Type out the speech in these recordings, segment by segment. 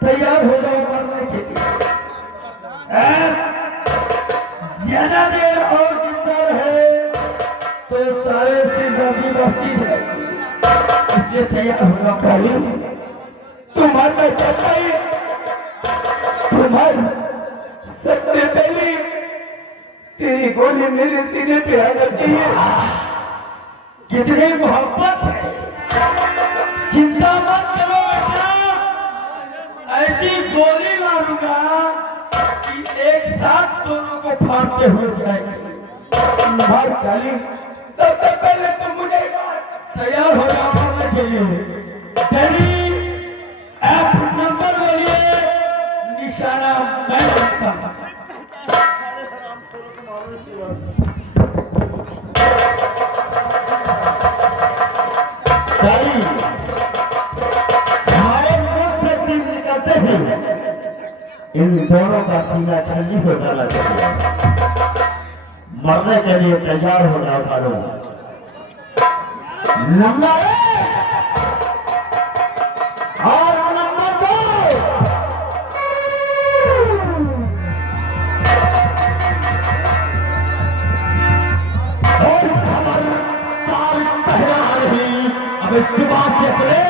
तैयार हो जाओ मरने के लिए। ज्यादा देर और जिंदा रहे तो सारे से नदी बढ़ती जाएगी, इसलिए तैयार हो जाओ। काली तुम्हारा चलता ही तुम्हारी सबसे पहले तेरी गोली मेरे सीने पे आना चाहिए। कितनी मोहब्बत है, चिंता मत करो बेटा, ऐसी गोली मारूंगा कि एक साथ दोनों को फाड़ते हुए जाएंगे। मार काली, सबसे पहले तुम मुझे तैयार हो जाओ मारने के लिए। डैडी आप नंबर बोलिए, निशाना मैं रखता हूं। हमारे मुख से तीर निकलते ही इन दोनों का सीना छल्ली हो जाना चाहिए। मरने के लिए तैयार हो जाओ सालों। नंबर और नंबर 2। और खबरदार पहला नहीं, अब जुबान से बोले।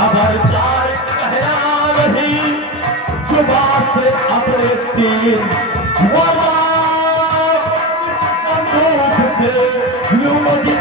खबरदार कहना नहीं, जुबान से अपने तीर वरना बंदूक से यूं मुझे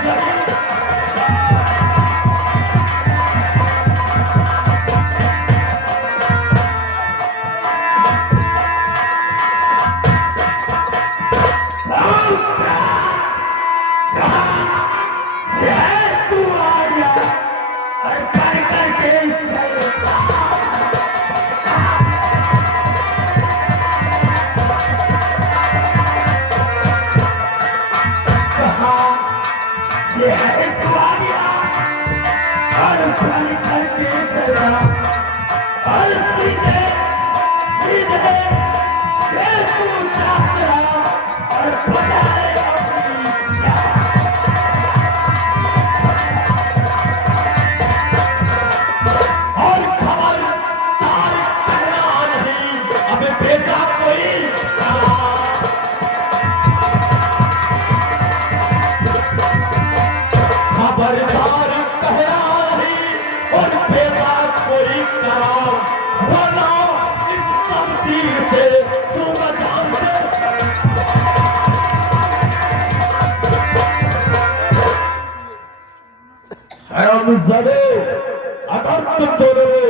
अगर तुम दोनों ने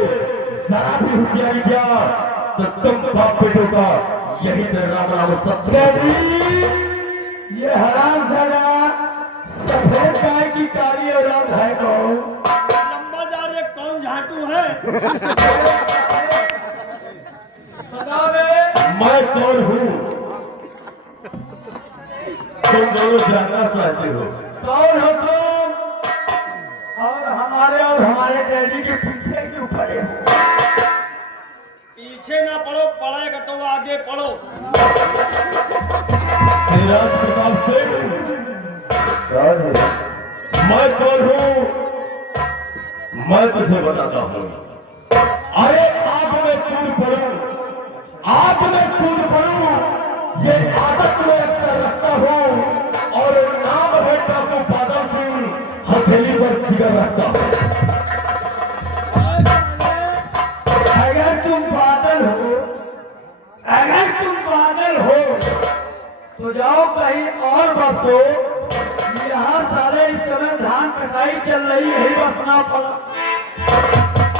जरा भी होशियारी किया तो तुम बाप बेटों का यही राम सत्य। ये हराम सारा सफेद गाय की काली और राम है कौन? लंबादार एक कौन झाटू है? मैं कौन हूँ? तुम दोनों जानना चाहते हो? कौन हो तुम? और हमारे डैडी के पीछे क्यों पड़े हो? पीछे ना पड़ो, पड़ेगा तो आगे पढ़ो। कौन हूँ मैं तुझे बताता हूँ। अरे आग में कूद पड़ूं, आग में कूद पड़ूं, ये आदत में अक्सर रखता हूँ। और नाम है टापू बादल सिंह, हथेली पर जिगर रखता हूँ। अगर तुम बादल हो, अगर तुम बादल हो तो जाओ कहीं और बसो। यहाँ सारे इस समय धान कटाई चल रही है, बसना पड़ा।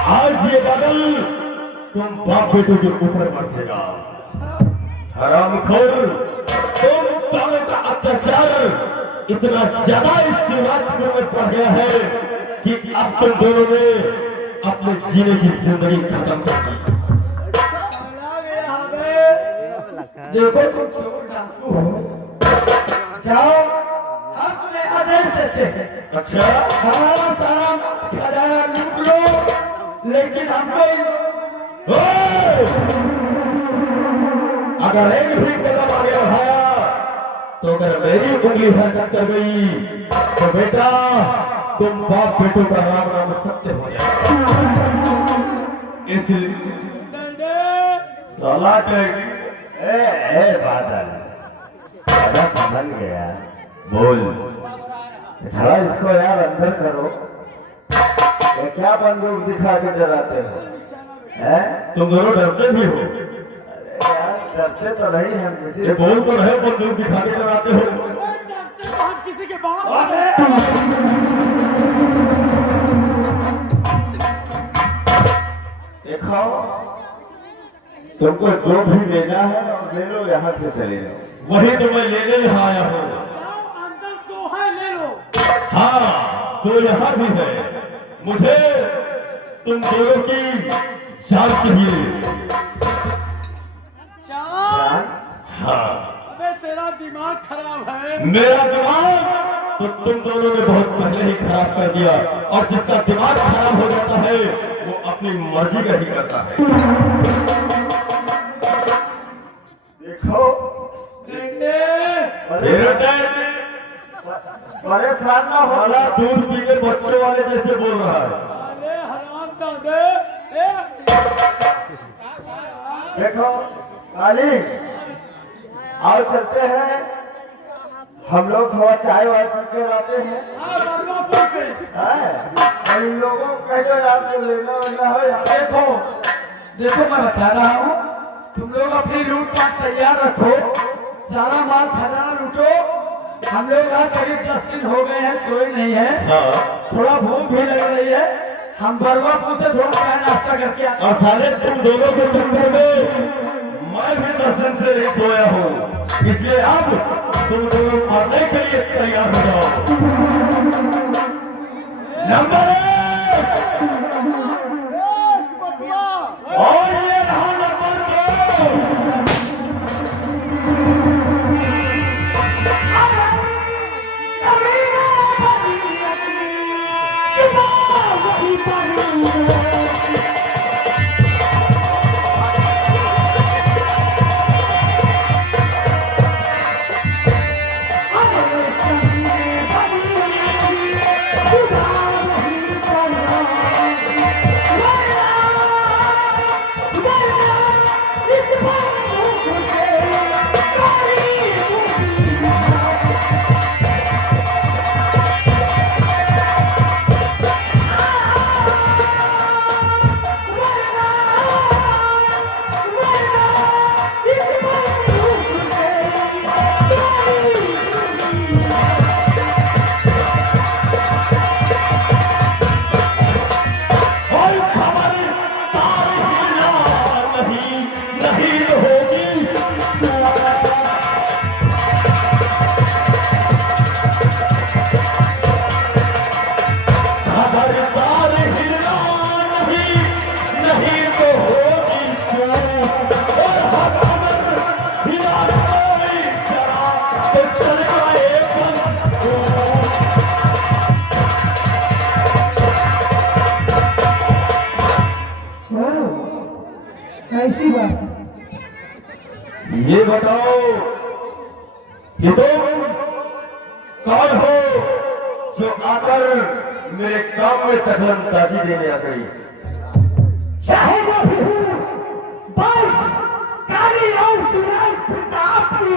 आज ये बादल तुम बाप बेटों के ऊपर बरसेगा। हरामखोर, तुम दोनों का अत्याचार इतना ज्यादा इस दिमाग में पड़ गया है कि अब तुम दोनों ने अपने जीने की जिंदगी खत्म कर दी। देखो तुम चोर डाकू हो, जाओ हम तुम्हें आदेश देते हैं। अच्छा, हमारा सारा खजाना लूट लो, लेकिन हमको अगर एक भी कदम आगे बढ़ाया तो अगर मेरी उंगली हरकत कर गई तो बेटा तुम बाप बेटों का राम राम सत्य हो जाएगा। इसलिए साला के ए बादल दादा समझ गया, बोल। थोड़ा इसको यार अंदर करो। ये क्या बंदूक दिखा के डराते हो? हैं? तुम दोनों डरते भी हो? अरे यार डरते तो नहीं हम किसी। ये बोल तो रहे बंदूक दिखा के डराते हो। डरते तो हम किसी के बाप। देखो तुमको जो भी लेना है और ले लो, यहाँ से चले जाओ। वही तो मैं लेने यहाँ आया हूँ। अंदर तो है, ले लो। हाँ तो यहाँ भी है। मुझे तुम दोनों की जान चाहिए। जान? हाँ। अबे तेरा दिमाग खराब है। मेरा दिमाग तो तुम दोनों ने बहुत पहले ही खराब कर दिया, और जिसका दिमाग खराब हो जाता है वो अपनी मर्जी का ही करता है। देखो परेशान ना होना, दूध पी के बच्चों वाले जैसे बोल रहा है। अरे हरामजादे, देखो मालिक, आओ चलते हैं हम लोग, थोड़ा चाय वाय पी के आते हैं। इन लोगों को कह दो यार तो लेना वेना हो यार। देखो देखो मैं बता रहा हूँ, तुम लोग अपनी लूट पाट तैयार रखो, सारा माल खजाना लूटो। हम लोग आज करीब 10 दिन हो गए हैं, सोए नहीं है। थोड़ा भूख भी लग रही है, हम बरवा पूछे थोड़ा चाय नाश्ता करके आते हैं। साले तुम दोनों के चक्कर में मैं भी 10 दिन से नहीं सोया हूँ, इसलिए अब तुम दोनों मरने के लिए तैयार हो जाओ। नंबर 1 और ये रहा नंबर 2। ऐसी बात। ये बताओ कि तुम कौन हो जो आकर मेरे काम में दखलंदाजी देने आ गई। चाहे वो भी हूँ, बस काली और सूरज प्रताप की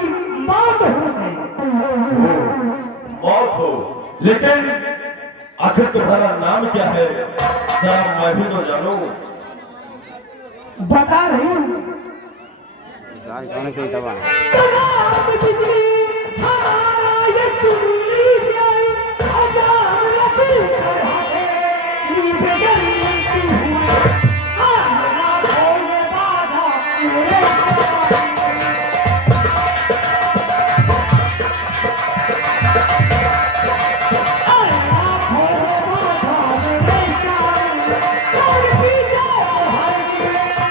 मौत हो गई। मौत हो, लेकिन आखिर तुम्हारा नाम क्या है? जरा मैं भी तो जानूं। बता रही हूँ। कौन कहीं दबा तमाम बिजली हमारा ये सुन लीजिए, अजान लगी है, ये बेजती हुआ, आना भोले बाधा मेरे आना भोले बाधा मेरे सामने, और पीछे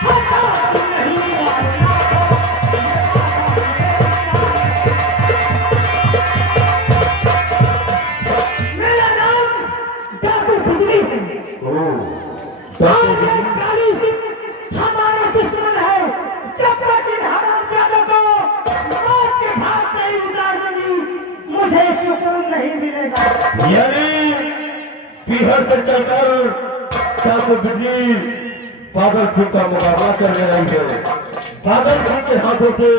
हटा नहीं आना। मेरा नाम डाकू बिजली है। और ये काली सिंह हमारा दुश्मन है। जब तक इन हरामजादों को मौत के घाट नहीं उतार देगी, मुझे सुकून नहीं मिलेगा। यानी पीहर से चलकर डाकू बिजली बादल सिंह का मुकाबला करने आई है। बादल सिंह के हाथों से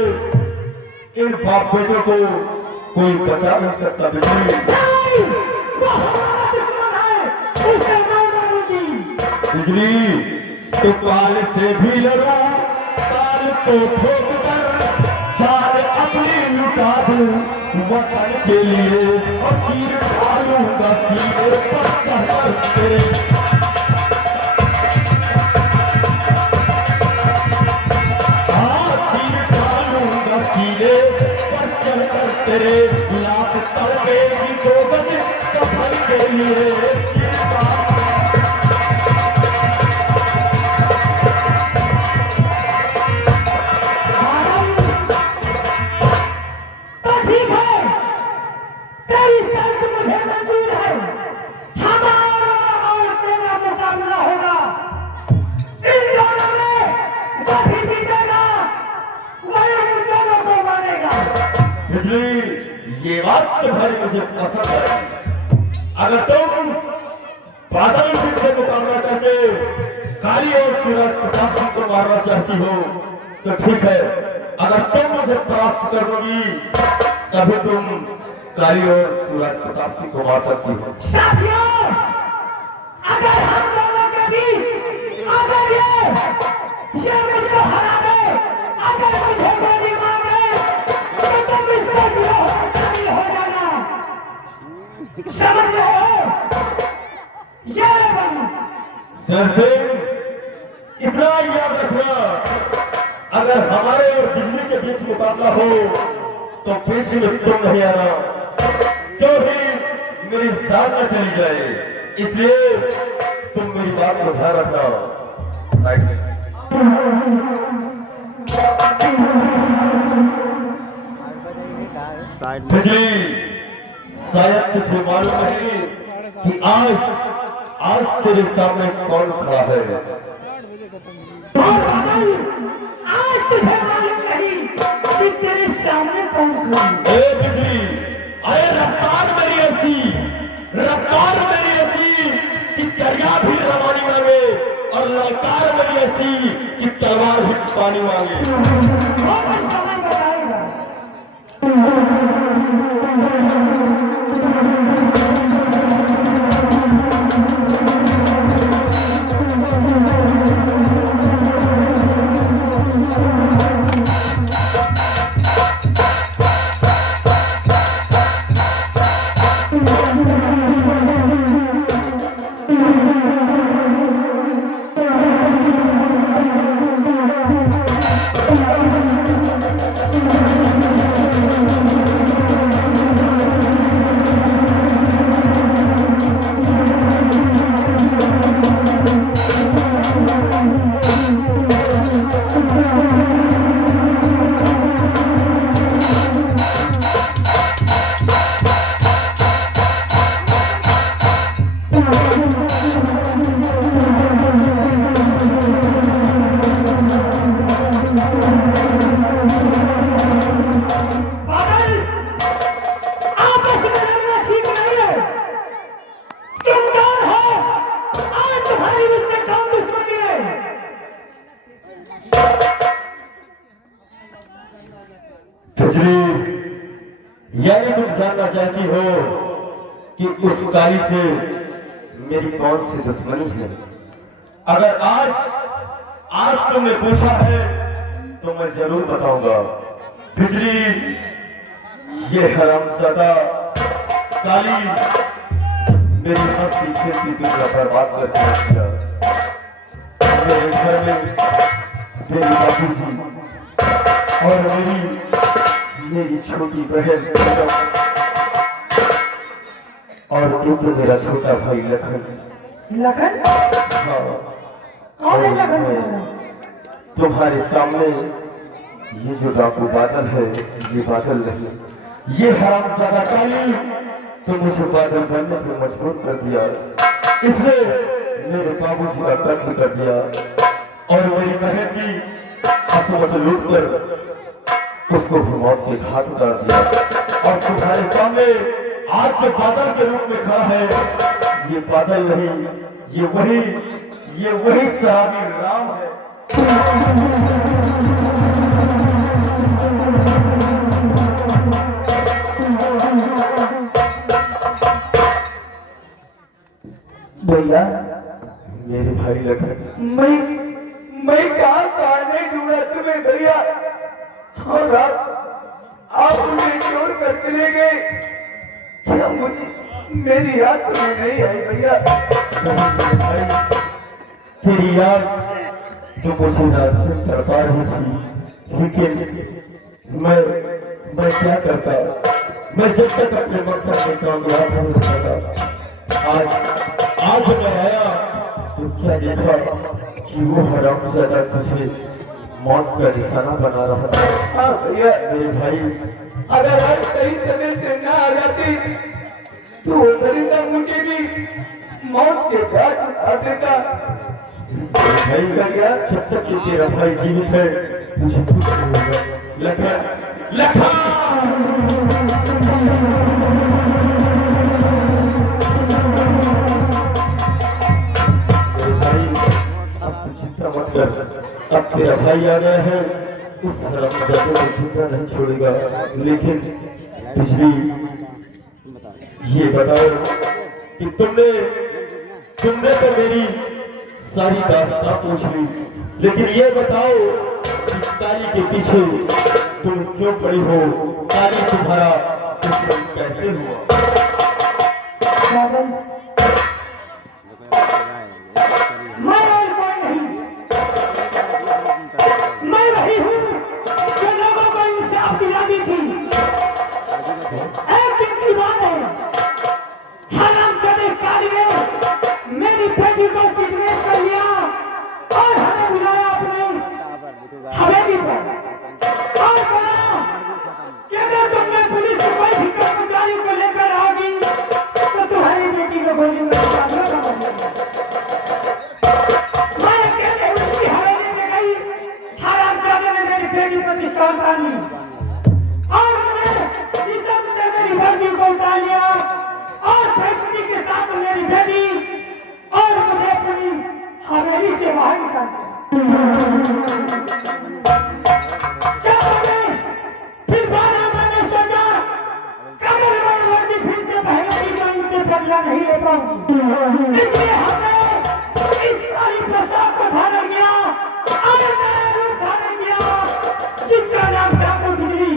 इन बाप बेटों को कोई बचा नहीं सकता। बिजली, नहीं, वो हमारा दुश्मन है, उसे मैं मारूंगी। बिजली, तो काल से भी लड़ो, काल को ठोक कर जान अपनी लुटा दूं वतन के लिए, और चीर डालूंगा सीने पर चढ़कर तेरे। हाँ, चीर डालूंगा सीने पर चढ़कर तेरे, लाख तड़पे की 2 गज कफन के लिए। तो ठीक है, तेरी शर्त मुझे मंजूर है। हमारा और तेरा मुकाबला होगा। इन दोनों में जो भी जीतेगा, वही उन दोनों को मारेगा। बिजली, ये बात तुम्हारी मुझे पसंद है। अगर तुम बादल सिंह से मुकाबला करके काली और सूरज प्रताप सिंह को मारना चाहती हो तो ठीक है। अगर तुम मुझे परास्त कर दोगी तभी तुम काली और सूरज प्रताप सिंह को मार सकती हो। साथियों, अगर हम दोनों के बीच अगर ये मुझको हरा दे, अगर मुझे गोली मार दे, तो तुम इसको गिरोह में शामिल हो जाना। समझ रहे हो? ये बनी सर सिंह, इतना याद रखना, अगर हमारे और बिजली के बीच मुकाबला हो तो बीच में तुम नहीं आना, क्योंकि मेरी जान न चली जाए। इसलिए तुम मेरी बात को ध्यान रखना। साइड में बिजली, शायद तुझे मालूम नहीं कि आज तेरे सामने कौन खड़ा है। और बादल, आज तुझे मालूम नहीं कि तेरे सामने कौन खड़ा है। ए बिजली, अरे रफ्तार मेरी ऐसी कि दरिया भी रवानी मांगे, और ललकार मेरी ऐसी कि तलवार भी पानी मांगे। वो बस समय बताएगा। बिजली, यानी तुम जानना चाहती हो कि उस काली से मेरी कौन सी दुश्मनी है? अगर आज तुमने पूछा है तो मैं जरूर बताऊंगा। बिजली, ये हरामजादा काली मेरी हंसती खेलती दुनिया बर्बाद करके रख दिया। मेरे घर में मेरी बाबूजी और मेरी छोटी बहन और एक मेरा छोटा भाई लखन। लखन? हाँ, कौन है लखन? तुम्हारे सामने ये जो डाकू बादल है, ये बादल नहीं, ये हरामजादा काली तो मुझे बादल बनने पे मजबूर कर दिया। इसने मेरे बाबूजी का कत्ल कर दिया और मेरी बहन की असमत लूट कर उसको भी मौत के घाट उतार दिया। और तुम्हारे सामने आज जो बादल के रूप में खड़ा है, ये बादल नहीं, ये वही सहाबी राम है। भैया, मेरे भाई लखन, मैं कहाँ नहीं ढूंढा तुम्हें भैया, और आप मुझे क्यों कर चले गए? क्या मेरी याद तुम्हें नहीं आई भैया? तेरी याद जो मुझे रात में तड़पा रही थी, लेकिन मैं क्या करता? मैं जब तक अपने मकसद में कामयाब नहीं हो सका। आज मैं आया तो क्या देखा कि वो हरामजादा तुझे मौत का निशाना बना रहा था। हाँ भैया, मेरे भाई, अगर आज सही समय से ना आ जाती तो वो दरिंदा मुझे भी मौत के घाट उठा देता। भाई भैया, जब तक ये तेरा भाई जीवित है तुझे कुछ नहीं होगा। लखन, चिंता मत कर, अब तेरा भाई आ गया है, उस हरामजादे को जिंदा नहीं छोड़ेगा। लेकिन बिजली, ये बताओ कि तुमने तो मेरी सारी दास्तां पूछ ली, लेकिन ये बताओ कि काली के पीछे तुम क्यों पड़ी हो? काली तुम्हारा दुश्मन कैसे हुआ? मैं वही हूँ जो लोगों को इंसाफ दिलाती थी। एक दिन की बात है, हरामजादे काली ने मेरी बेटी को किडनैप कर लिया और हमें बुलाया अपनी हवेली पर और बोला कि अगर तुमने पुलिस की कोई भी कर्मचारी को लेकर आओगी तो तुम्हारी बेटी को गोली मार दूंगा। मैं अकेले उसकी हवेली में गई, हरामजादे ने मेरी बेटी पर पिस्तौल तान ली और मैंने जिस्म से मेरी वर्दी को उतार लिया और बेइज्जती के साथ मेरी बेटी और मुझे अपनी हवेली से बाहर निकाल दिया। फिर बाद में मैंने सोचा कमर में वर्दी फिर से पहनूंगी तो इनसे बदला नहीं ले पाऊंगी, इसलिए हमने इस काली पोशाक को धारण किया और नया रूप धारण किया जिसका नाम डाकू बिजली।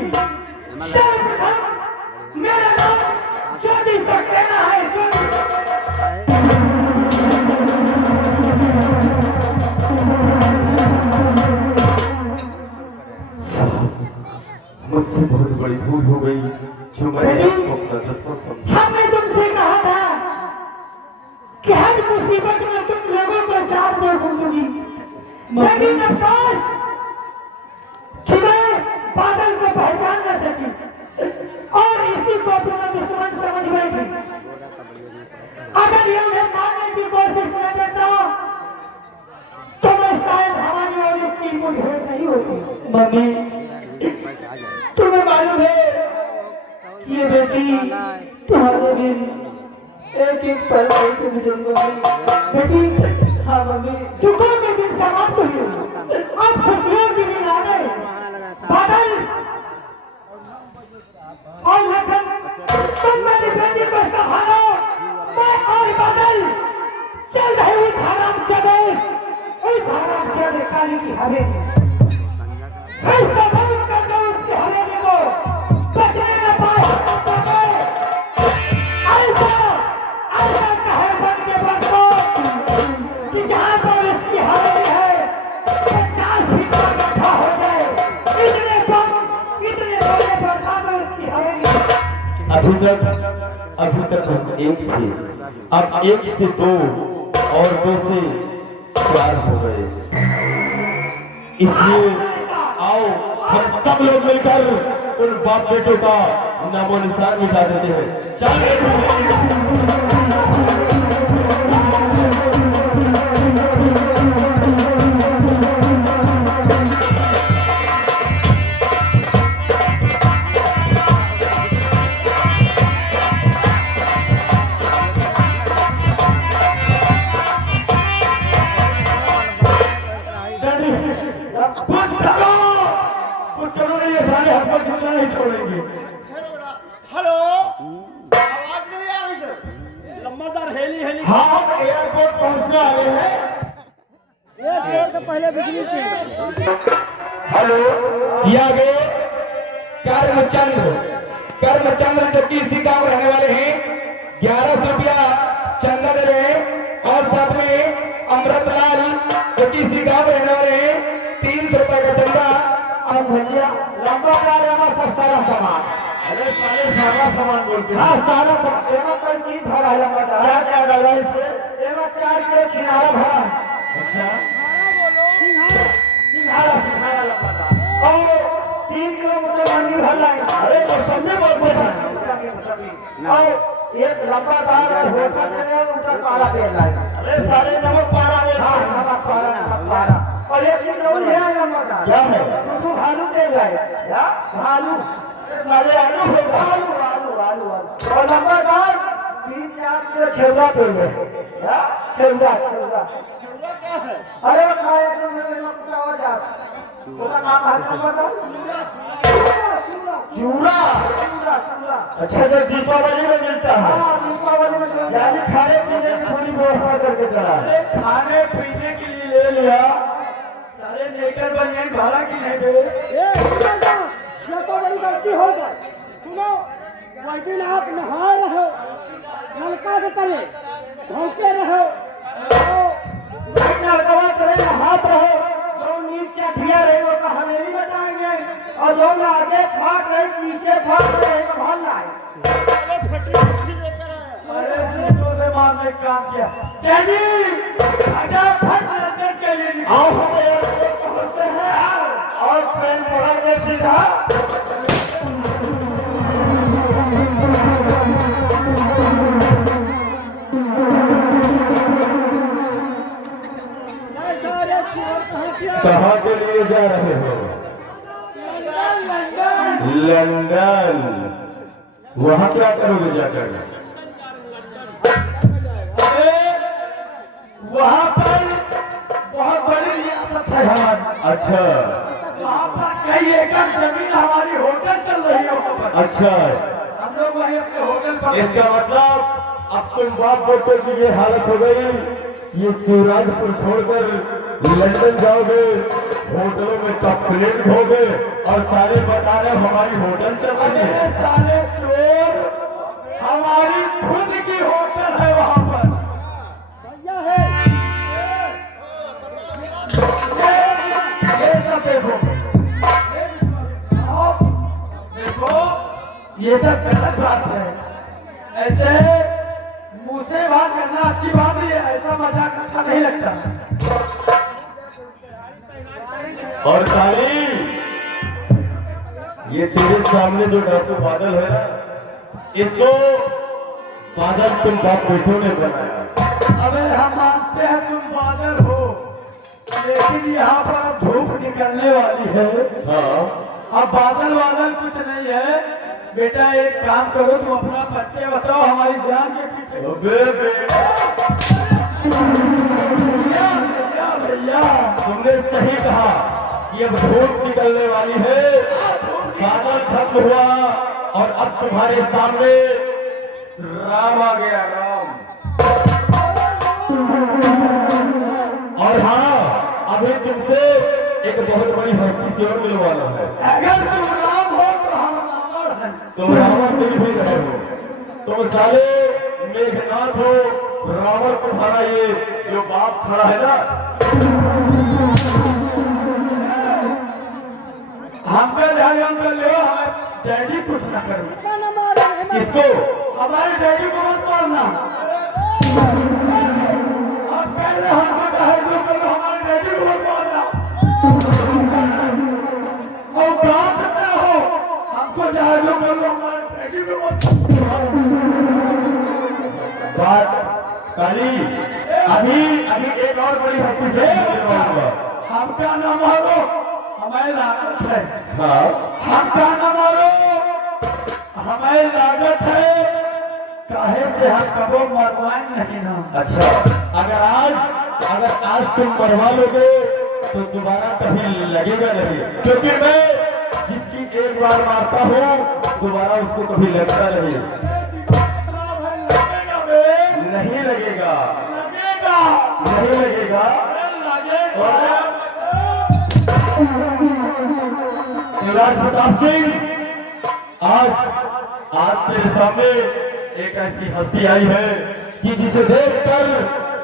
सर्वप्रथम मेरा नाम ज्योति सक्सेना है। मुझसे बहुत बड़ी भूल हो गई जो मैंने आपको अपना दुश्मन समझा। हमने तुमसे कहा था कि हर मुसीबत में तुम लोगों को साथ दे दूंगी, लेकिन अफसोस कि मैं बादल को पहचान न सकी और इसी को अपना दुश्मन समझ बैठी। अगर ये उन्हें मारने की कोशिश न करता तो मैं शायद हमारी और इसकी मुठभेड़ नहीं होती। मम्मी, तुम्हें मालूम है कि ये बेटी तुम्हारे दिन एक पल से गुजर गई। बेटी, हाँ मम्मी, दुखों के दिन समाप्त हुए, अब खुशियों के दिन आ गए। बादल, काली की हवेली फिर तो बंद कर दो उसकी हवेली को बचने न पाए ऐसा ऐसा कहे बन के बरसो कि जहाँ पर उसकी हवेली है 50 फीट का गड्ढा हो जाए इतने बड़े बरसात में उसकी हवेली। अभी तक हम एक थे, अब एक से दो और दो से चार हो गए। इसलिए आओ हम सब लोग मिलकर उन बाप बेटों का नामो निशान मिटा देते हैं। चल कुछ करो नहीं, ये सारे हरकत जितना नहीं छोड़ेंगे। हेलो, आवाज नहीं आ रही सर। लंबादार heli heli. हाँ, हम एयरपोर्ट पहुंचने वाले हैं। एयरपोर्ट तो पहले बिजली थी। हेलो, ये आगे कर्मचंद्र जबकि इसी गांव में रहने वाले हैं। 1100 रुपया चंदा दे रहे हैं और साथ में अमृतलाल जबकि इसी गांव में रहने वाले हैं 300 रुपए का चंदा। अब भैया लंबा कार्य सब सारा सामान अरे सारा सामान बोलते हैं। हाँ सारा सामान एवं कोई चीज भरा है लंबा क्या क्या डाला है इसमें? एवं 4 किलो छिनारा भरा अच्छा, सिंघाड़ा लंबा का और 3 किलो मतलब मंदिर भर लाएगा। अरे मौसमी बहुत बड़ा और एक लंबा दाल और होटल से उनका पारा तेल लाएगा। अरे सारे नमक पारा हाँ नमक पारा और 1 किलो है लंबा का क्या है? तो भालू तेल लाएगा। क्या भालू सारे आलू और लंबा दाल 3-4 किलो छेवड़ा तेल है। क्या छेवड़ा अरे खाए तो मेरे लोग का हो जा उसका नाम है बताओ चूड़ा। अच्छा, जो दीपावली में मिलता है। हाँ दीपावली में यानी खाने पीने की थोड़ी व्यवस्था करके चला है। खाने पीने के लिए ले लिया। सारे लेकर बनिए भाड़ा की नहीं दे। ये तो बड़ी गलती हो गई। सुनो, वही दिन आप नहा रहो नलका के तले धोके रहो लड़कवा करे हाथ रहो जो नीचे ठिया रहे वो का हवेली बताएंगे और जो आगे फाट रहे पीछे फाट रहे तो भल लाए। अरे तो से मारने का काम किया। तेरी फटाफट लंदन के लिए निकलो। आओ हम एयरपोर्ट पहुंचते हैं और ट्रेन पकड़ेंगे सीधा। कहाँ के लिए जा रहे हो? लंदन। वहाँ क्या करोगे जाकर? अरे वहाँ पर बहुत बड़ी रियासत है हमारी। अच्छा वहाँ पर कई एकड़ जमीन हमारी होटल चल रही है वहाँ पर। अच्छा, हम लोग वहीं अपने होटल पर इसका मतलब अब तुम बाप बेटे की ये हालत हो गई, ये शिवराजपुर छोड़कर लंदन जाओगे, होटलों में कंप्लेंट होगे और सारे बता रहे हमारी होटल चल रही अरे है। साले चोर, हमारी खुद की होटल है वहाँ पर। भैया है ये सब देखो, आप देखो, ये सब गलत बात है। ऐसे मुंह से बात करना अच्छी बात नहीं है। ऐसा मजाक अच्छा नहीं लगता। और काली, ये तेरे सामने जो डाकू बादल है ना, इसको बादल तुम बाप बेटों ने बनाया। अबे हम मानते हैं तुम बादल हो, लेकिन यहाँ पर अब धूप निकलने वाली है। हाँ, अब बादल कुछ नहीं है। बेटा एक काम करो, तुम अपना बच्चे बताओ हमारी जान के पीछे। अबे भैया भैया तुमने सही कहा कि अब धूप निकलने वाली है, बादल खत्म हुआ और अब तुम्हारे सामने राम आ गया, राम। और हाँ, अभी तुमसे एक बहुत बड़ी हस्ती से और मिलवाना है। अगर तुम राम हो तो हम रावण हैं। तुम रावण मिल भी रहे हो, तुम साले मेघनाथ हो, रावण तुम्हारा ये जो बाप खड़ा है ना, हम पे ध्यान ले, हमें डैडी कुछ न करो। क्या ना मारो किसको? हमारे डैडी को मत मारना। आप पहले हमको कहे जो करो, हमारे डैडी को मत मारना। और बात न हो, हमको चाहे जो करो, हमारे डैडी को मत बात काली, अभी अभी एक और बड़ी हस्ती से मिलवाऊंगा। हमका न मारो, हमें लागत है। हाँ, हमका न मारो, हमें लागत है। काहे से हम कबो मरवाए नहीं ना। अच्छा, अगर आज तुम मरवा लोगे तो दोबारा कभी लगेगा नहीं, क्योंकि मैं जिसकी एक बार मारता हूँ दोबारा उसको कभी लगता नहीं। नहीं लगेगा, नहीं लगेगा। युवराज प्रताप सिंह, आज तेरे सामने एक ऐसी हस्ती आई है कि जिसे देखकर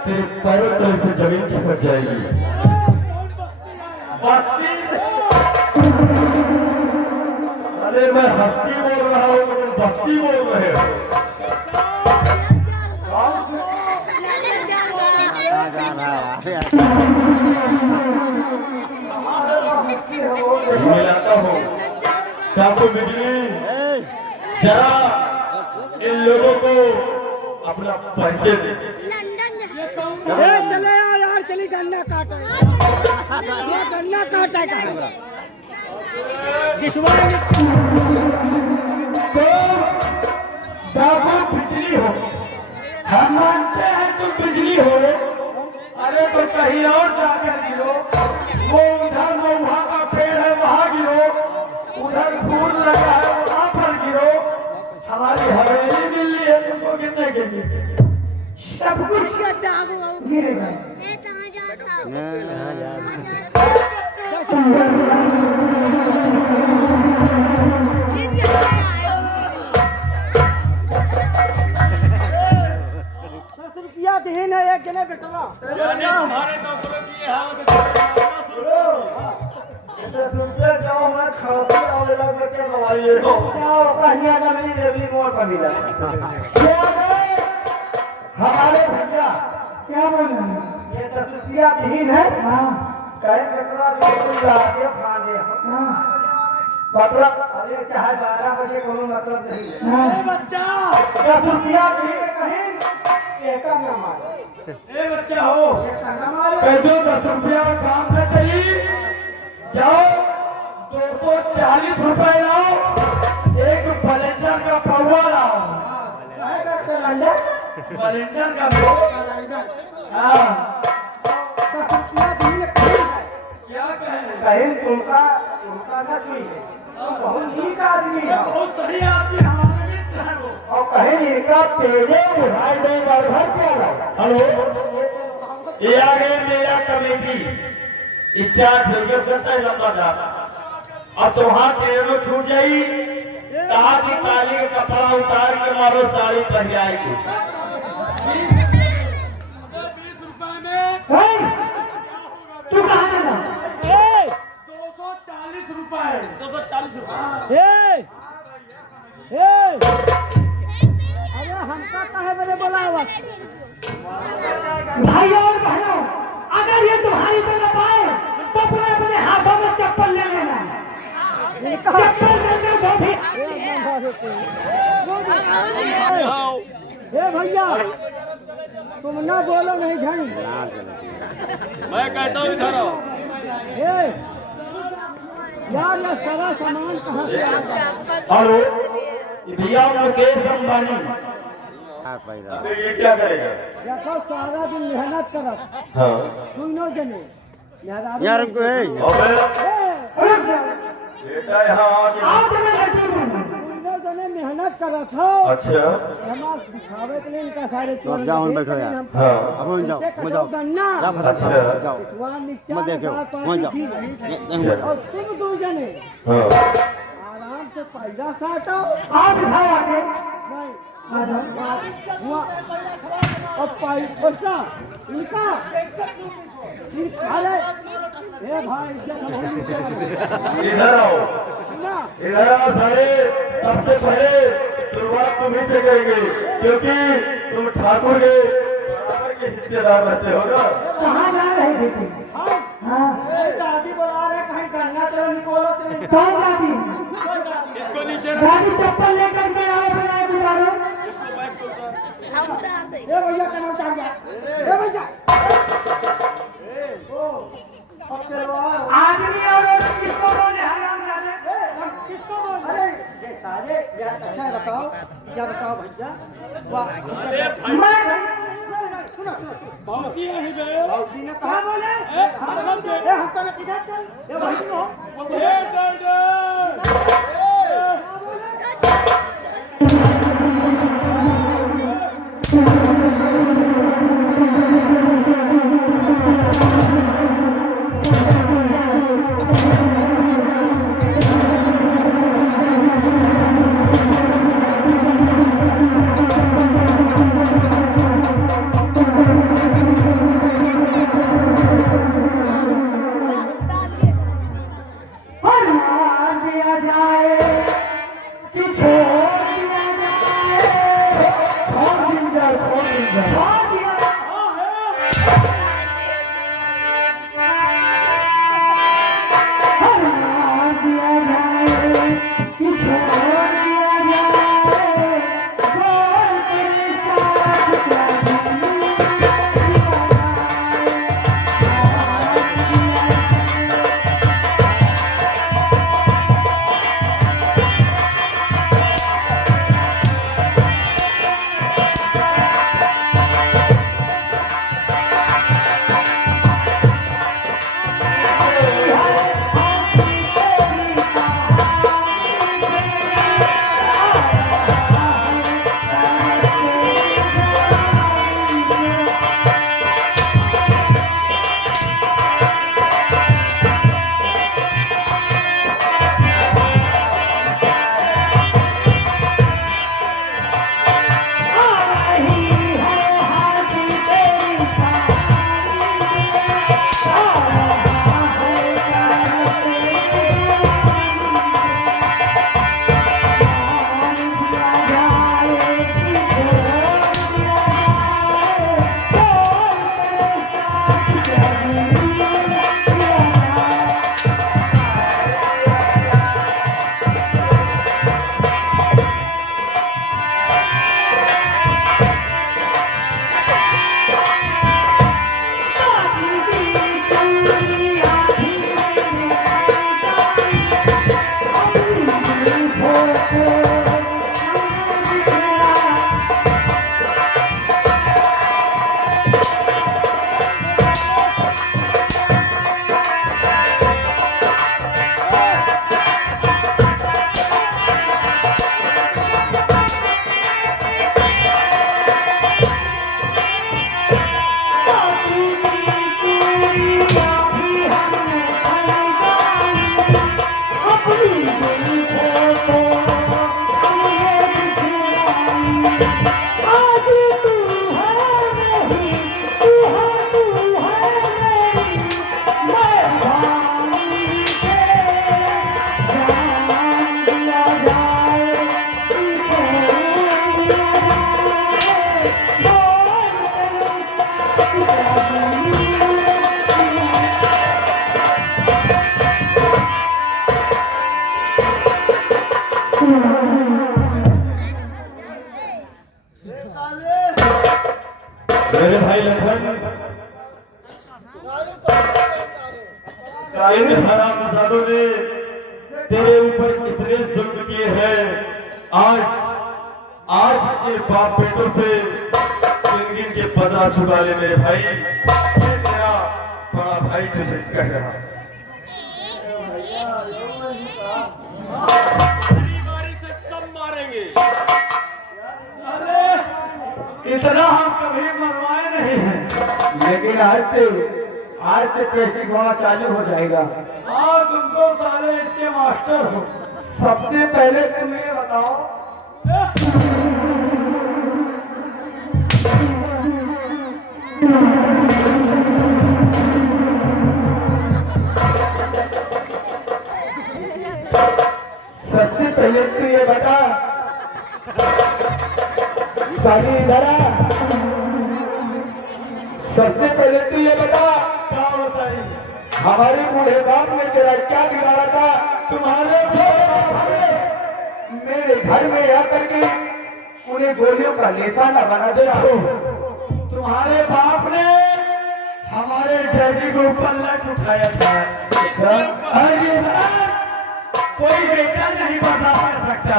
तेरे पैरों तले से जमीन खिसक जाएगी। बस्ती, अरे मैं हस्ती बोल रहा हूँ, तुम बस्ती बोल रहे हो। मिलाता हूँ सबको बिजली, जरा इन लोगों को अपना परिचय दे। चले आओ यार, चली गन्ना काटे, ये गन्ना काटे का खिंचवाएंगे। तो बाबू बिजली हो, हम मानते हैं तुम बिजली हो। अरे तो कहीं और जाकर गिरो, वो उधर महुआ का पेड़ है वहाँ गिरो, उधर फूल लगा है वहाँ पर गिरो। हमारी हवेली दिल्ली है तुमको गिरने के लिए। सब कुछ के टागो गिरेगा। रुपया देन है एक जने बेटवा। हमारे भैया क्या बोल रहे हैं? ये 10 रुपया विहीन है। हाँ कहे कटरा के फाने हाँ मतलब अरे चाहे 12 बजे कोनो मतलब नहीं है। हाँ। 10 रुपया विहीन कहीं एका ना मारो, ए बच्चा हो एका ना मारो। कह दो 10 रुपया में काम न चली, जाओ 240 रुपए लाओ, एक ब्लेंडर का पौवा लाओ। काहे करते लंडा? ब्लेंडर का हाँ रुपया देन कहीं है। क्या कहें, कहीं तुमका ना कोई है। बहुत नीक आदमी है। बहुत सही आदमी हमारे मित्र है वो। और कहीं इनका पेड़े उठाई दे बार भर क्या लो। हेलो, ये आ गए मेरा कमेटी स्टार्ट हो गया, करता है लंबा जाप। अब तो वहाँ ट्रेनों छूट जाई, ताज काली का कपड़ा उतार के मारो, साड़ी पहन आएगी। 20 रुपए में तू कहाँ चला? 240 रुपए। अरे हमका कहे मेरे बोलावत। भाई और बहनों, अगर ये तुम्हारी तो न पाए तो अपने अपने हाथों में चप्पल ले लेना। चप्पल लेने वो भी। ए भैया, तुम ना बोलो नहीं झंड। मैं कहता हूँ इधर आओ। यार ये सारा सामान कहाँ से आया? हेलो, ये भैया मुकेश अंबानी, अबे ये क्या करेगा? देखो सारा दिन मेहनत करत, हाँ, सुनो जने यार उनको है बेटा यहाँ आ गया। सुनो जने मेहनत मदद कर रहा था अच्छा हमारा बिछावे के लिए इनका सारे तो अब जाओ, बैठो यार। हाँ अब हो जाओ, हो जाओ, जाओ फटाफट अच्छा। जाओ, वहाँ नीचे मत देखो, हो जाओ, नहीं हो जाओ। और तुम दो जने हाँ आराम से पैदा काटो आप दिखाओ आगे नहीं हुआ और पाई बच्चा इनका अरे ए भाई इज्जत हम होनी चाहिए इधर आओ ना इधर आओ सारे। सबसे पहले शुरुआत तुम्ही से करेंगे क्योंकि तुम ठाकुर के बराबर के हिस्सेदार रहते हो ना। कहाँ जा रहे बेटे हाँ ए दादी बुला रहे कहीं गंगा चलो निकोलो चलो कौन दादी इसको नीचे दादी चप्पल लेकर के आओ बनाए गुजारो ए भैया का नाम चाह गया ए भैया ओ अब चलो आओ आदमी और औरत किसको बोले हराम जाने किसको बोल अरे ये सारे यार अच्छा बताओ क्या बताओ भैया वाह मैं सुनो बाउजी है बे बाउजी ने कहा बोले ए हम तो किधर चल ए भाई को ए दे और मार दिया जाए कि छोड़ दिया जाए छोड़ दीजिए छोड़ दीजिए। छोड़ दिया और मार दिया जाए कि छोड़ दिया जाए बोल तेरे साथ क्या मेरे भाई लखन इन हरामजादों ने तेरे ऊपर कितने जुल्म किए हैं। आज इन बाप बेटों से जिंदगी के बदला चुका ले मेरे भाई। ये तेरा बड़ा भाई तुझे कह रहा है। बारी बारी से सब मारेंगे। आज से प्रेस्टिक होना चालू हो जाएगा। हाँ तुम तो साले इसके मास्टर हो। सबसे पहले तुम ये बताओ, सबसे पहले तू ये बता, गाड़ी इधर आ। सबसे पहले तू ये बता, क्या बताइए? हमारे बूढ़े बाप ने तेरा क्या बिगाड़ा था? तुम्हारे जो बाप ने मेरे घर में आकर के उन्हें गोलियों का निशाना बना दिया हो। तुम्हारे बाप ने हमारे डैडी को ऊपर लट उठाया था। अरे बाप, कोई बेटा नहीं बर्दाश्त कर सकता।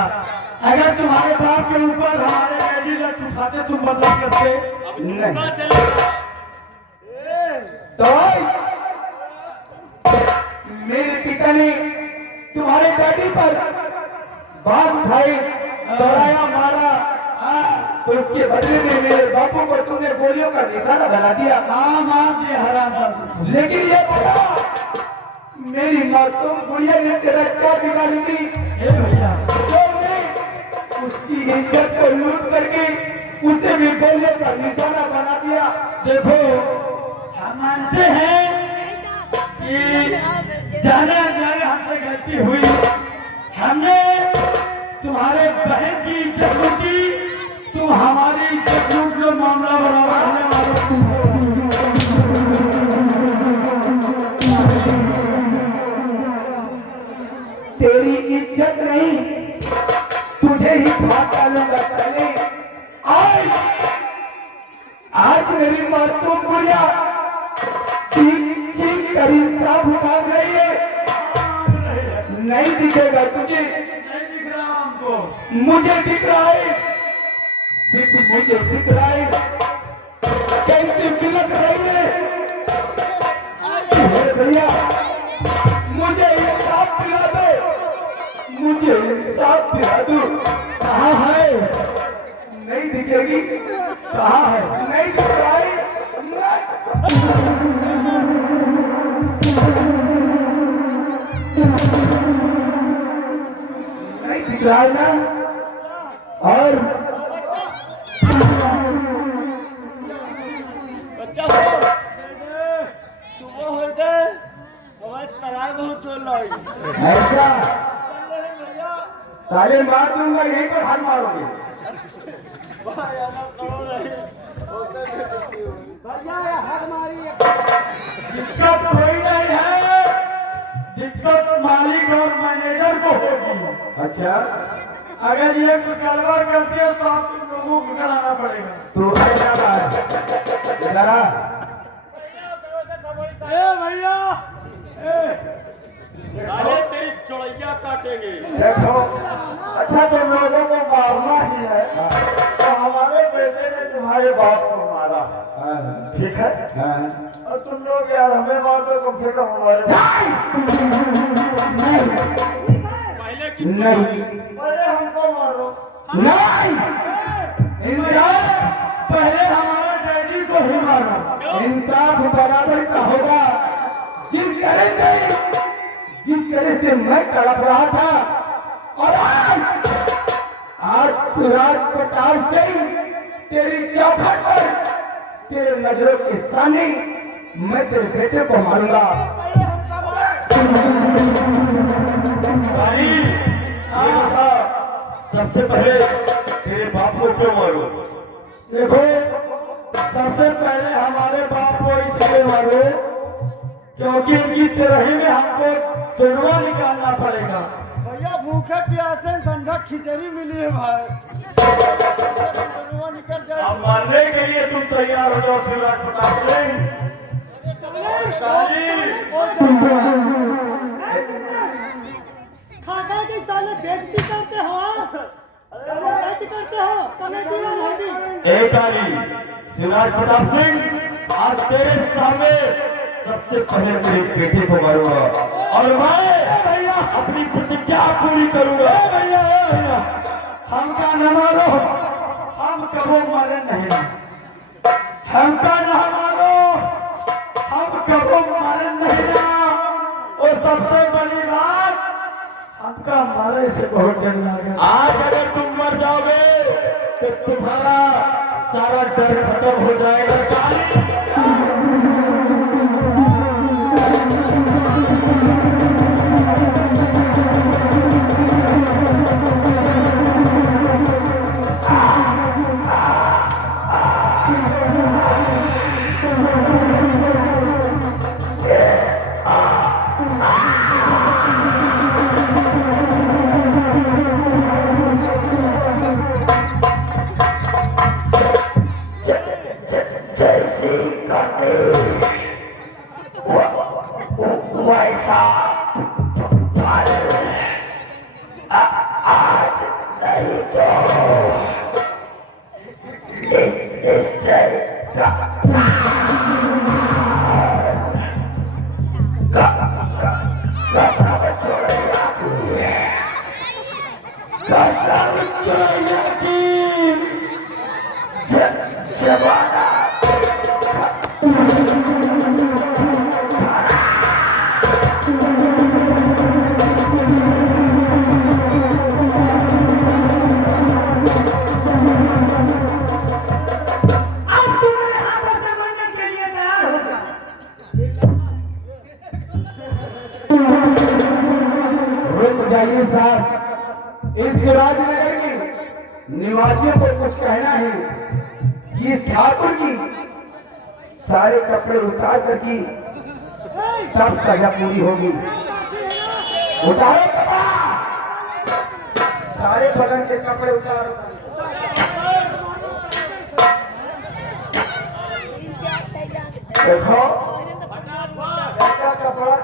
अगर तुम्हारे बाप के ऊपर हमारे डैडी लट उठाते तुम बर्दाश्त करते? नहीं। तो मेरे पिता ने तुम्हारे डैडी पर बात उठाई, दौड़ाया, मारा, तो उसके बदले में मेरे बापू को तुमने गोलियों का निशाना बना दिया। हाँ मार दिया हराम। लेकिन ये बता, मेरी मासूम गुड़िया ने तेरा क्या बिगाड़ी थी? हे भैया, जो ने उसकी इज्जत को लूट करके उसे भी गोलियों का निशाना बना दिया। देखो हम मानते हैं कि जाने अनजाने हमसे गलती हुई। हमने तुम्हारे बहन की इज्जत लूटी, तुम हमारी इज्जत लूट लो, मामला बराबर होने वाला तुम हो। तेरी इज्जत नहीं, तुझे ही भाग डालूंगा। चले आज मेरी मासूम गुड़िया चीख चीख कर इंसाफ उठान रही है। नहीं दिखेगा तुझे? नहीं दिख रहा हमको। मुझे दिख रहा है, सिर्फ मुझे दिख रहा है। कैसे बिलक रही है? भैया मुझे इंसाफ दिला दो, मुझे इंसाफ दिला दो। कहाँ है? नहीं दिखेगी। कहाँ है? नहीं दिख रहा है। नहीं दिख रहा है ना? और बच्चा हो सुबह हो गए हमारे तालाब बहुत चल रही ऐसा साले मार दूंगा, यहीं पर हाथ मारोगे। भैया हर मारी दिक्कत कोई नहीं है, दिक्कत मालिक और मैनेजर को होगी। अच्छा, अगर ये कुछ गड़बड़ करती है तो आप लोगों को कराना पड़ेगा। तू है क्या बात? इधर आ। ए भैया, अरे तेरी चौड़ैया काटेंगे। देखो, अच्छा तुम लोगों को मारना ही है तो हमारे बेटे ने तुम्हारे बाप को मारा, ठीक है? और तुम लोग यार हमें मार दो, कम से कम हमारे पहले की नहीं पहले हमको मारो। नहीं, पहले हमारे डैडी को ही मारो। इंसाफ बराबर का होगा। जिस तरह से मैं तड़प रहा था, और आज सुराज प्रताप सिंह तेरी चौखट पर, तेरे नजरों के सामने मैं तेरे बेटे को मारूंगा। भाई, सबसे पहले तेरे बाप को क्यों मारो? देखो सबसे पहले हमारे बाप को इसलिए मारो क्योंकि इनकी तिरही में हमको तुरवा निकालना पड़ेगा। भैया भूखे प्यासे ठंडा खिचड़ी मिली है भाई, निकल जाए। अब मरने के लिए तुम तैयार हो जाओ शिवराज प्रताप सिंह। खाटा के साले बेइज्जती करते हो, बेइज्जती करते हो, कमेटी में होगी। एक आली शिवराज प्रताप सिंह, आज तेरे सामने सबसे पहले तेरे बेटे को मारूंगा और मैं भैया अपनी प्रतिज्ञा पूरी करूंगा। भैया हमका न मारो, हम कबो मारे नहीं, हमका न मारो, मारे से बहुत डर लगे। आज अगर तुम मर जाओगे तो तुम्हारा सारा डर खत्म हो जाएगा काली। जैसे कटे वैसा आज नहीं तो निश्चय कसम छोड़ेगा कसम छोड़ेगा की जवाना जाइए साहब, इस राजनगर के निवासियों को कुछ कहना है कि इस ठाकुर की सारे कपड़े उतार करके तब सजा पूरी होगी। उतारो कपड़ा, सारे बदन के कपड़े उतारो। देखो कपड़ा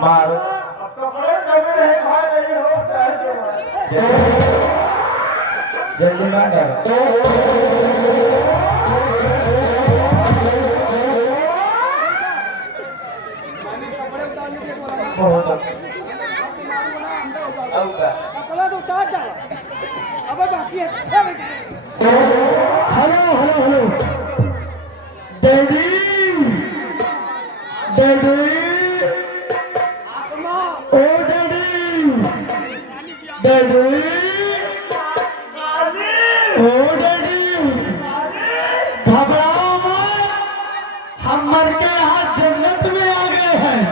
मारो कपड़े जमे रहे भाई नहीं हो जल्दी ना डरो। कपड़ा तो उतार डाला, अब बाकी है। Hello hello hello daddy daddy oh daddy daddy oh daddy घबराओ मत, हम मर के यहाँ जन्नत में आ गए हैं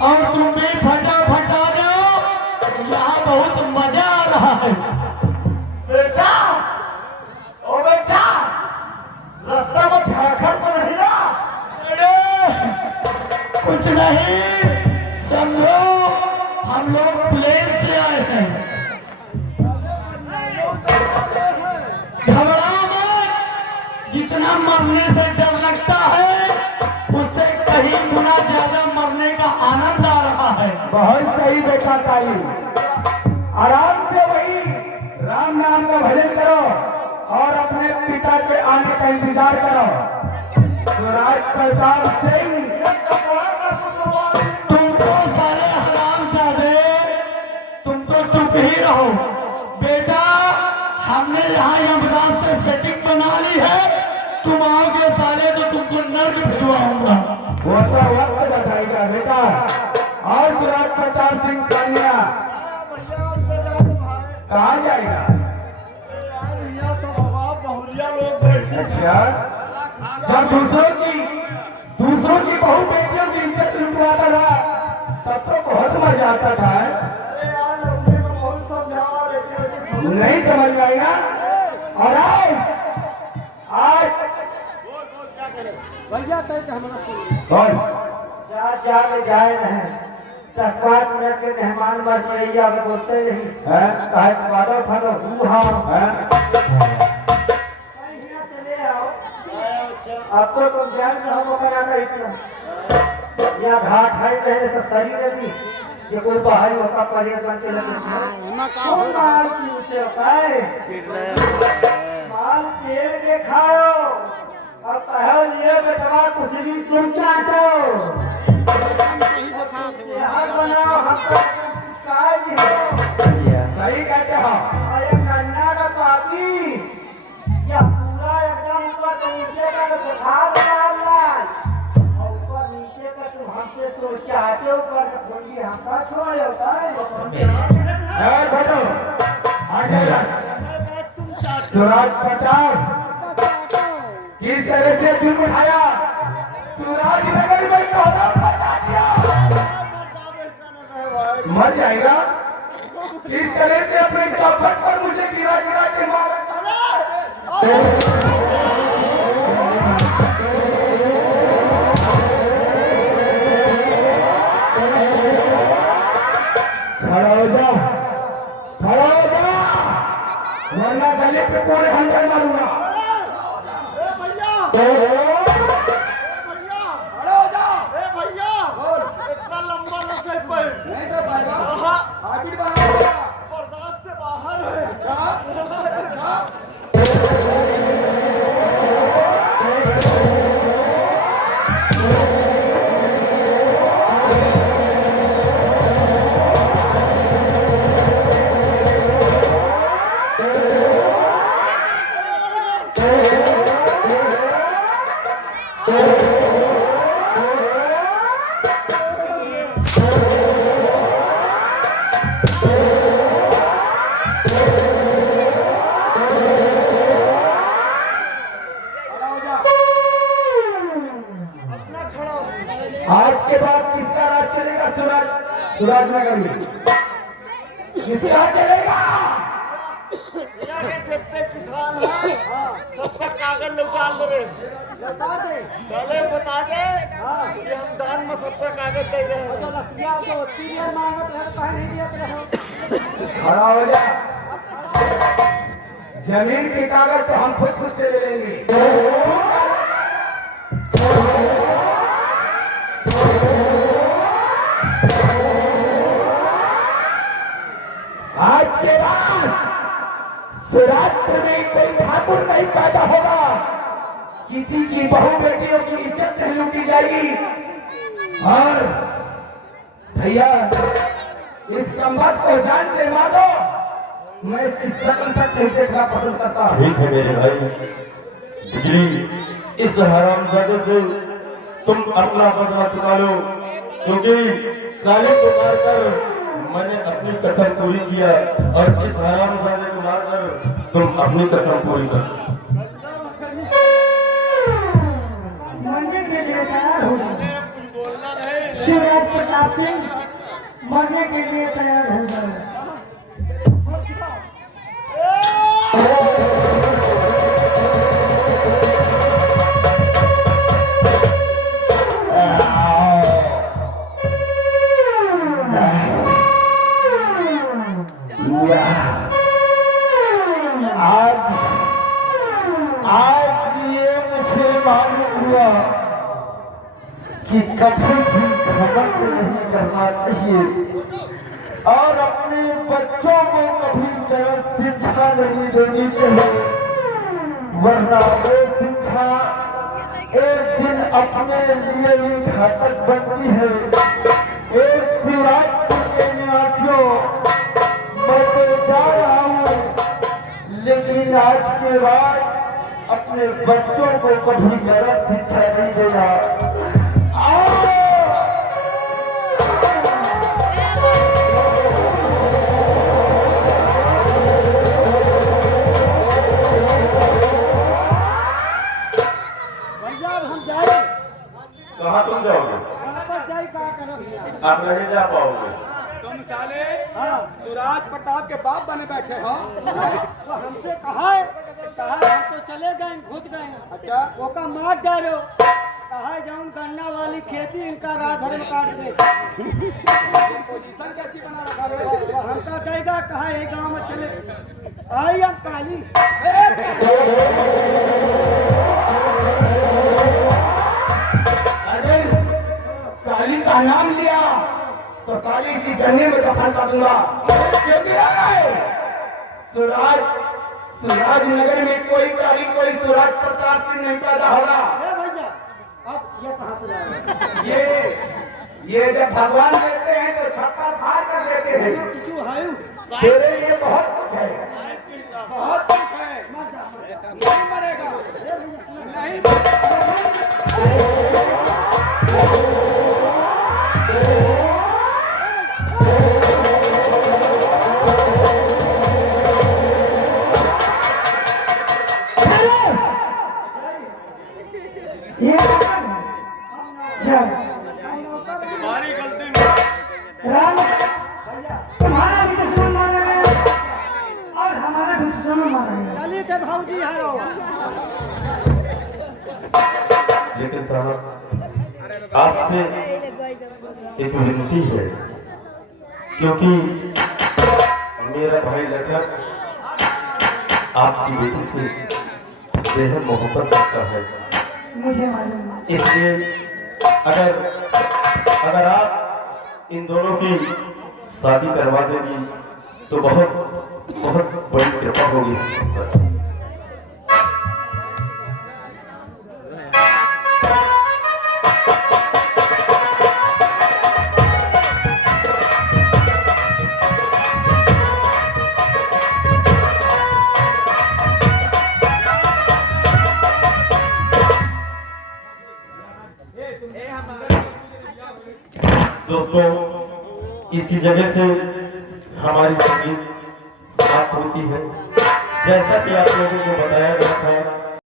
और तुम भी फटाफट आ जाओ, यहाँ बहुत मजा आ रहा है। बेटा ओ बेटा रास्ता में झारखंड तो नहीं ना? कुछ नहीं, समझो हम लोग प्लेन से आए हैं। घबराओ मत, जितना मरने से डर लगता है उससे कहीं गुना ज्यादा मरने का आनंद आ रहा है। बहुत सही बेटा ताई, आराम से वही राम नाम का भजन करो और अपने पिता के आने का इंतजार करो। स्वराज प्रताप सिंह तुमको सारे हरामजादे, तुम तो चुप ही रहो बेटा। हमने यहाँ यमराज से सेटिंग बना ली है, तुम आओगे साले तो तुमको नर्क भिजवाऊंगा। वो तो वक्त बताएगा बेटा। और स्वराज प्रताप सिंह सानिया कहाँ जाएगा? अच्छा, जब दूसरों की बहू बेटियों की इज्जत लुटवाता था तब तो बहुत मजा आता था। नहीं समझ में आई ना? और आज भैया तय के हमारा सुन कौन जा में जाए नहीं 10-5 मिनट के मेहमान बच रही है, अगर बोलते नहीं है? कहे तुम्हारा फलो हाँ है? चले आओ। अब तो तुम जान रहो वो करा कर इतना यहाँ घाट है पहले तो शरीर में भी ये कोई बाहर होता करियर बन के लगे कौन माल की ऊंचे होता है माल पेड़ के खाओ और कहो ये बेटवा कुछ भी तुम चाहते यहाँ बनाओ हमको काज है सही कहते हो अरे गन्ना का पाती या पूरा एकदम ऊपर से नीचे का बुखार डालना और ऊपर नीचे का तुम हमसे तो चाहते हो पर थोड़ी हमका छोड़ होता है छोटो आगे जा सूरज प्रताप किस तरह से जुर्म उठाया सूरज नगर में कदम बचा दिया मर जाएगा किस तरह से अपने चौखट पर मुझे गिरा गिरा के मारा खड़ा हो जा वरना गले पे कोड़े हंटर मारूंगा आज के बाद किसका राज चलेगा सूरज नगर में किसका चलेगा जितने किसान हैं सबका कागज निकाल दे बता दे पहले बता दे कि हम दान में सबका कागज दे रहे हैं तो लकड़िया तो 3 मांगत है कहीं नहीं दिया रहो खड़ा हो जा जमीन के कागज तो हम खुद से ले लेंगे आज के बाद सुराजपुर में कोई ठाकुर नहीं पैदा होगा किसी की बहू बेटियों की इज्जत नहीं लूटी जाएगी और भैया इस कमबख्त को जान से मार दो मैं इसकी शकल तक नहीं देखना पसंद करता ठीक है मेरे भाई बिजली इस हरामजादे से तुम अपना बदला चुका लो क्योंकि काले को मारकर मैंने अपनी कसम पूरी किया और इस हरामजादे को मारकर तुम अपनी कसम पूरी कर मरने के लिए तैयार हो जाए शिवराज प्रताप सिंह मरने के लिए तैयार हो जाए आज ये मुझे मालूम हुआ कि कभी भी घमंड नहीं करना चाहिए और अपने बच्चों को कभी गलत शिक्षा नहीं देनी चाहिए वरना वो शिक्षा एक दिन अपने लिए ही घातक बनती है। एक शिवराजपुर के निवासियों मैं तो जा रहा हूँ लेकिन आज के बाद अपने बच्चों को कभी गलत शिक्षा नहीं देना। भैया हम जाए कहाँ तुम जाओगे वापस जाए कहाँ करब आप नहीं जा पाओगे तुम साले हाँ सूरज प्रताप के बाप बने बैठे हो तो हमसे कहा है हम तो चले गए घुस गए अच्छा वो का मार डालो कहा जाऊं गन्ना वाली खेती इनका रात भर में काट दे पोजीशन कैसी बना रखा है हमका देगा कहा ये गांव में चले आई हम काली का नाम लिया तो साली सी गन्ने में दफन कर दूंगा। क्योंकि सूरज नगर में कोई काली कोई सूरज प्रताप सिंह नहीं पैदा होगा। ए भैया अब ये कहाँ से लाए? ये जब भगवान देते हैं तो छप्पर फाड़ कर देते हैं। किचू है तेरे लिए बहुत कुछ है, बहुत कुछ है, नहीं मरेगा, नहीं तुम्हारी गलती नहीं। राम तुम्हारा भी दुश्मन माना गया और हमारा भी दुश्मन माना गया। चलिए थे भाजी हारो। लेकिन साहब आपसे एक विनती है, क्योंकि मेरा भाई लखन आपकी बेटी से बेहद मोहब्बत करता है। मुझे मालूम है। इसलिए अगर आप इन दोनों की शादी करवा देगी तो बहुत बहुत बड़ी कृपा होगी। दोस्तों, इसी जगह से हमारी संगीत समाप्त होती है। जैसा कि आप लोगों को बताया गया था